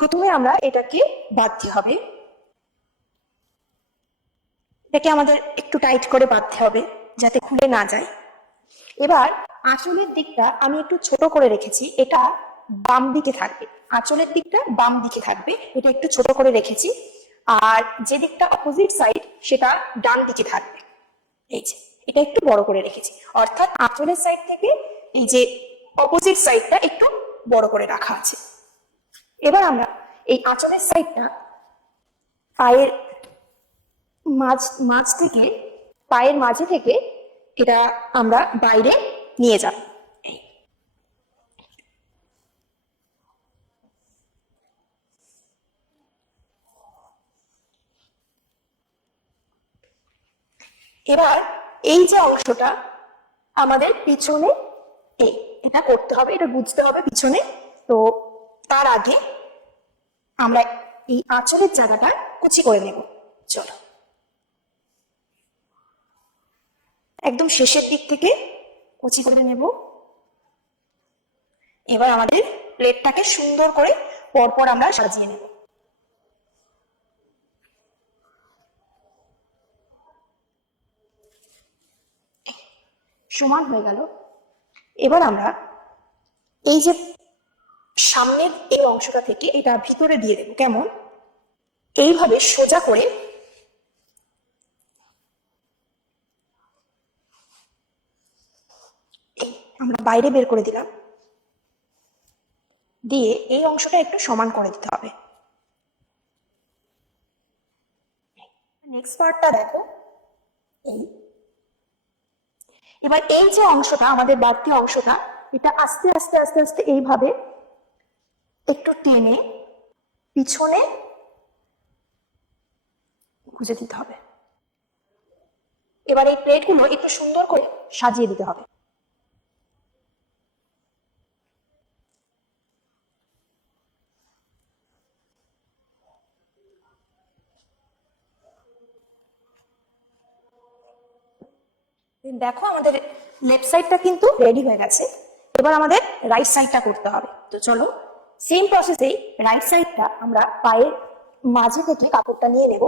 প্রথমে আমরা এটাকে বাঁধতে হবে, এটাকে আমাদের একটু টাইট করে বাঁধতে হবে যাতে খুলে না যায়। এবার আঁচলের দিকটা আমি একটু ছোট করে রেখেছি, এটা বাম দিকে থাকবে, আঁচলের দিকটা বাম দিকে থাকবে, এটা একটু ছোট করে রেখেছি। আর যে দিকটা অপোজিট সাইড সেটা ডান দিকে থাকবে, এই যে এটা একটু বড় করে রেখেছি, অর্থাৎ আঁচলের সাইড থেকে এই যে অপোজিট সাইডটা একটু বড় করে রাখা আছে। এবার আমরা এই আঁচলের সাইডটা পায়ের মাঝ থেকে, পায়ের মাঝে থেকে এটা আমরা বাইরে নিয়ে যাব। এবার এই যে অংশটা আমাদের পিছনে, এটা করতে হবে, এটা বুঝতে হবে পিছনে। তো তার আগে আমরা এই আঁচলের জায়গাটা কুচি করে নেব। চলো, একদম শেষের দিক থেকে কুচি করে নেব। এবার আমাদের প্লেটটাকে সুন্দর করে পরপর আমরা সাজিয়ে নেব। সমান হয়ে গেল। এবার আমরা এই যে সামনের এই অংশটা থেকে এটা ভিতরে দিয়ে দেবো। কেমন? এইভাবে সোজা করে আমরা বাইরে বের করে দিলাম, দিয়ে এই অংশটা একটু সমান করে দিতে হবে। নেক্সট পার্টটা দেখো, এবার এই যে অংশটা আমাদের বাড়তি অংশটা, এটা আস্তে আস্তে আস্তে আস্তে এইভাবে একটু টেনে পিছনে গুঁজে দিতে হবে। এবার এই প্লেটগুলো একটু সুন্দর করে সাজিয়ে দিতে হবে। দেখো আমাদের লেফট সাইডটা কিন্তু রেডি হয়ে গেছে। এবার আমাদের রাইট সাইডটা করতে হবে। তো চলো, সেম প্রসেসেই রাইট সাইডটা আমরা পায়ের মাঝে থেকে কাপড়টা নিয়ে নেব।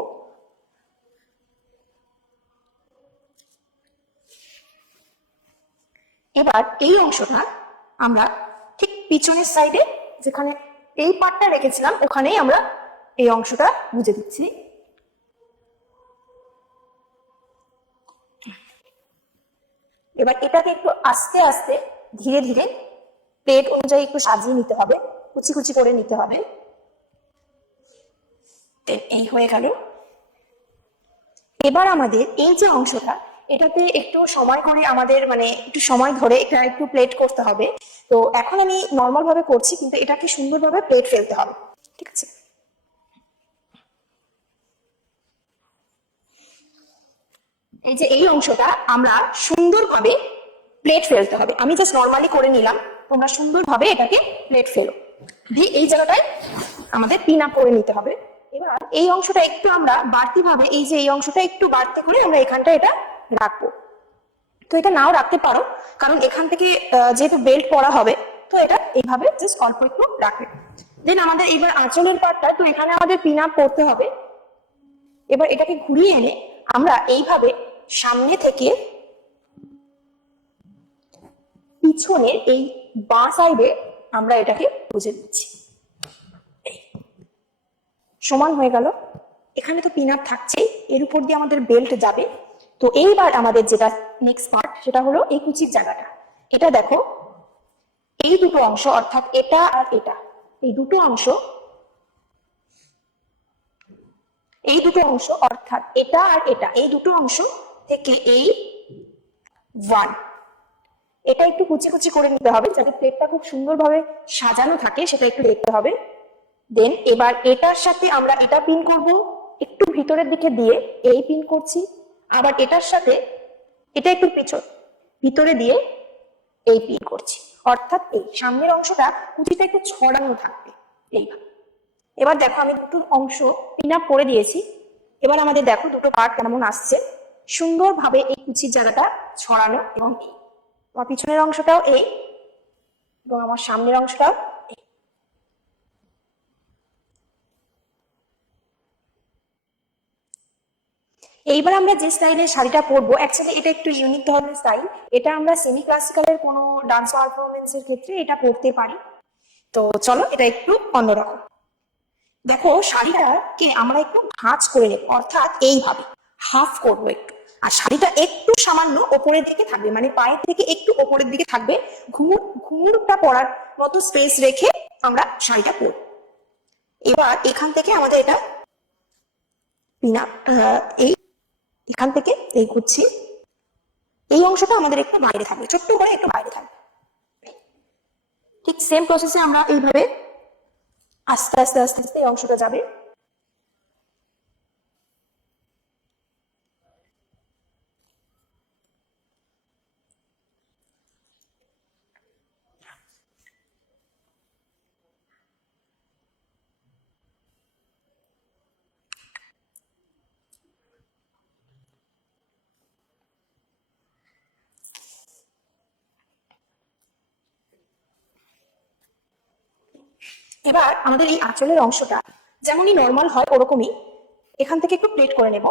এবার এই অংশটা আমরা ঠিক পিছনের সাইডে, যেখানে এই পার্টটা রেখেছিলাম ওখানেই আমরা এই অংশটা গুঁজে দিচ্ছি। এবার এটাকে একটু আস্তে আস্তে ধীরে ধীরে প্লেট অনুযায়ী একটু সাজিয়ে নিতে হবে, কুচি কুচি করে নিতে হবে। এই হয়ে গেল। এবার আমাদের এই যে অংশটা, এটাতে একটু সময় করে আমাদের মানে একটু সময় ধরে এটা একটু প্লেট করতে হবে। তো এখন আমি নর্মাল ভাবে করছি, কিন্তু এটাকে সুন্দরভাবে প্লেট ফেলতে হবে। ঠিক আছে, এই যে এই অংশটা আমরা সুন্দরভাবে প্লেট ফেলতে হবে। আমি জাস্ট নর্মালি করে নিলাম, তোমরা সুন্দরভাবে এটাকে প্লেট ফেলো। দিয়ে এই জায়গাটায় আমাদের পিন আপ করে নিতে হবে। এবার এই অংশটা একটু আমরা বাড়তি ভাবে, এই যে এই অংশটা একটু বাড়তি করে আমরা এখানটা এটা রাখবো। তো এটা নাও রাখতে পারো, কারণ এখান থেকে যেহেতু বেল্ট পরা হবে, তো এটা এইভাবে জাস্ট অল্প একটু রাখবে। দেন আমাদের এবার আঁচলের পাটটা, তো এখানে আমাদের পিন আপ করতে হবে। এবার এটাকে ঘুরিয়ে এনে আমরা এইভাবে সামনে থেকে পিছনের এই বাঁ সাইডে আমরা এটাকে গুঁজে দিচ্ছি। সমান হয়ে গেল। এখানে তো পিন আপ থাকছেই, এর উপর দিয়ে আমাদের বেল্ট যাবে। তো এইবার আমাদের যেটা নেক্সট পার্ট, সেটা হলো এই কুচির জায়গাটা। এটা দেখো, এই দুটো অংশ অর্থাৎ এটা আর এটা, এই দুটো অংশ, অর্থাৎ এটা আর এটা, এই দুটো অংশ থেকে এই এটা একটু কুচি কুচি করে নিতে হবে, যাতে প্লেটটা খুব সুন্দরভাবে সাজানো থাকে, সেটা একটু দেখতে হবে। দেন এবার এটার সাথে আমরা এটা পিন করব, একটু ভিতরের দিকে দিয়ে এই পিন করছি। আবার এটার সাথে এটা একটু ভিতরে দিয়ে এই পিন করছি, অর্থাৎ এই সামনের অংশটা কুচিটা একটু ছড়ানো থাকবে এইভাবে। এবার দেখো আমি দুটো অংশ পিন আপ করে দিয়েছি। এবার আমাদের দেখো দুটো পার্ট কেমন আসছে, সুন্দরভাবে এই কুচির জায়গাটা ছড়ানো, এবং আমার পিছনের অংশটাও এই, এবং আমার সামনের অংশটাও এই। এইবার আমরা যে স্টাইলের শাড়িটা পরবো, অ্যাকচুয়ালি এটা একটু ইউনিক ধরনের স্টাইল। এটা আমরা সেমি ক্লাসিক্যালের কোনো ডান্স পারফরমেন্সের ক্ষেত্রে এটা পরতে পারি। তো চলো এটা একটু অন্যরকম। দেখো শাড়িটাকে আমরা একটু ভাঁজ করে নেব, অর্থাৎ এইভাবে হাফ করবো একটু। আর শাড়িটা একটু সামান্য ওপরের দিকে থাকবে, মানে পায়ের থেকে একটু ওপরের দিকে থাকবে। ঘুঙুরটা পরার মতো স্পেস রেখে আমরা শাড়িটা পরব। এবার এখান থেকে আমাদের এটা এই এখান থেকে এই কুচি এই অংশটা আমাদের একটু বাইরে থাকবে, ছোট্ট করে একটু বাইরে থাকবে। ঠিক সেম প্রসেসে আমরা এইভাবে আস্তে আস্তে আস্তে আস্তে এই অংশটা যাবে। এবার আমাদের এই আঁচলের অংশটা যেমনই নর্মাল হয় ওরকমই এখান থেকে একটু প্লেট করে নেব।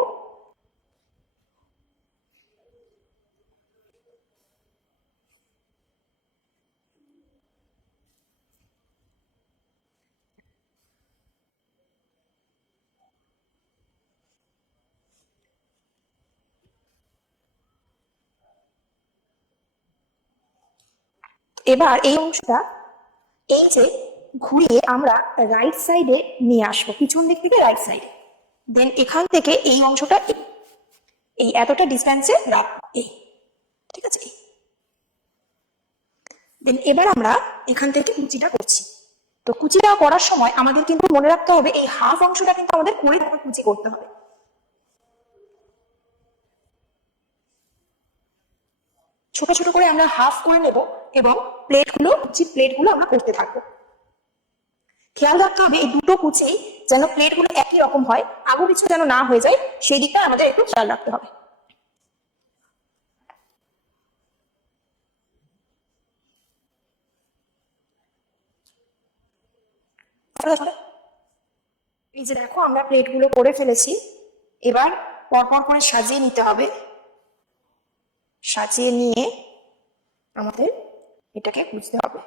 এবার এই অংশটা এই যে ঘুরিয়ে আমরা রাইট সাইডে নিয়ে আসবো, পিছন দিক থেকে রাইট সাইডে। দেন এখান থেকে এই অংশটা এই এতটা ডিস্টেন্সে রাখবো, এই ঠিক আছে। দেন এবার আমরা এখান থেকে কুচিটা করছি। তো কুচিটা করার সময় আমাদের কিন্তু মনে রাখতে হবে এই হাফ অংশটা কিন্তু আমাদের করে তারপর কুচি করতে হবে। ছোট ছোট করে আমরা হাফ করে নেব এবং কুচির প্লেটগুলো আমরা করতে থাকবো। খেয়াল রাখতে হবে এই দুটো কুচি যেন প্লেটগুলো একই রকম হয়, আগু পিছু যেন না হয়ে যায়, সেই দিকটা আমাদের একটু খেয়াল রাখতে হবে। এই যে দেখো আমরা প্লেটগুলো করে ফেলেছি। এবার পরপর করে সাজিয়ে নিতে হবে। সাজিয়ে নিয়ে আমাদের এটাকে বুঝতে হবে।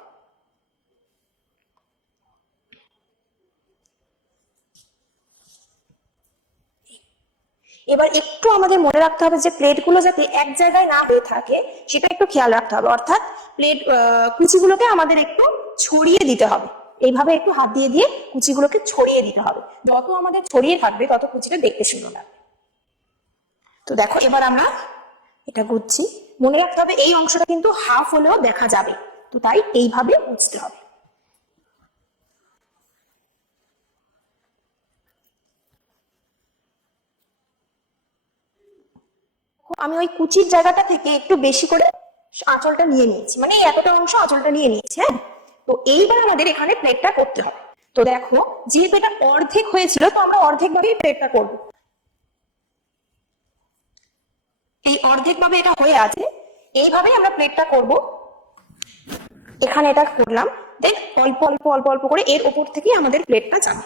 এবার একটু আমাদের মনে রাখতে হবে যে প্লেটগুলো যাতে এক জায়গায় না হয়ে থাকে সেটা একটু খেয়াল রাখতে হবে, অর্থাৎ কুচিগুলোকে আমাদের একটু ছড়িয়ে দিতে হবে। এইভাবে একটু হাত দিয়ে দিয়ে কুচিগুলোকে ছড়িয়ে দিতে হবে। যত আমাদের ছড়িয়ে থাকবে তত কুচিটা দেখতে সুন্দর লাগবে। তো দেখো এবার আমরা এটা গুছছি। মনে রাখতে হবে এই অংশটা কিন্তু হাফ হলেও দেখা যাবে, তো তাই এইভাবে বুঝতে হবে। আমি ওই কুচির জায়গাটা থেকে একটু বেশি করে আঁচলটা নিয়ে নিয়েছি, মানে এতটা অংশ আঁচলটা নিয়ে নিয়েছি। হ্যাঁ, তো এইবার আমাদের এখানে প্লেটটা করতে হবে। তো দেখো যেহেতু এটা অর্ধেক হয়েছিল, তো আমরা অর্ধেক ভাবেই প্লেটটা করবো। এই অর্ধেক ভাবে এটা হয়ে আছে, এইভাবেই আমরা প্লেটটা করব। এখানে এটা করলাম, দেন অল্প অল্প অল্প অল্প করে এর ওপর থেকে আমাদের প্লেটটা যাবে।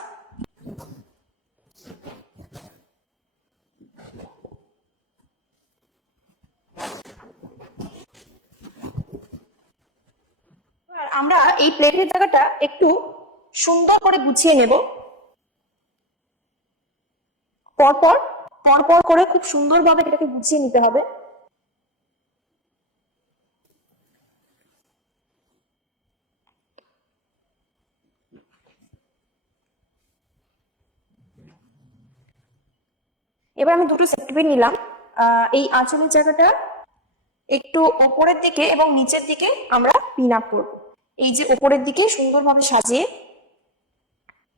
আমরা এই প্লেটের জায়গাটা একটু সুন্দর করে গুছিয়ে নেব। পরপর পরপর করে খুব সুন্দরভাবে এটাকে গুছিয়ে নিতে হবে। এবার আমি দুটো সেট নিলাম। এই আঁচলের জায়গাটা একটু ওপরের দিকে এবং নিচের দিকে আমরা পিন আপ করবো। এই যে ওপরের দিকে সুন্দরভাবে সাজিয়ে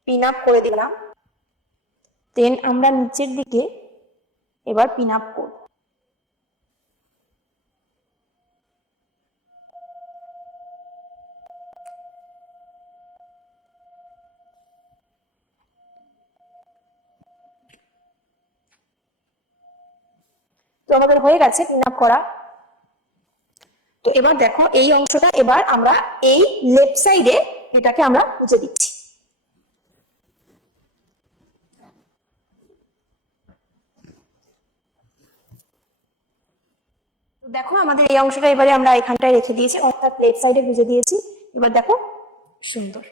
পিন আপ করে দিলাম, দেন আমরা নিচের দিকে এবার পিন আপ করব। তো আমাদের হয়ে গেছে পিন আপ করা। তো এবার দেখো এই অংশটা এবার আমরা এই লেফট সাইডে এটাকে আমরা গুঁজে দিচ্ছি। দেখো আমাদের এই অংশটা এবারে আমরা এখানটায় রেখে দিয়েছি, অর্থাৎ প্লেট সাইডে গুজে দিয়েছি। এবার দেখো সুন্দর।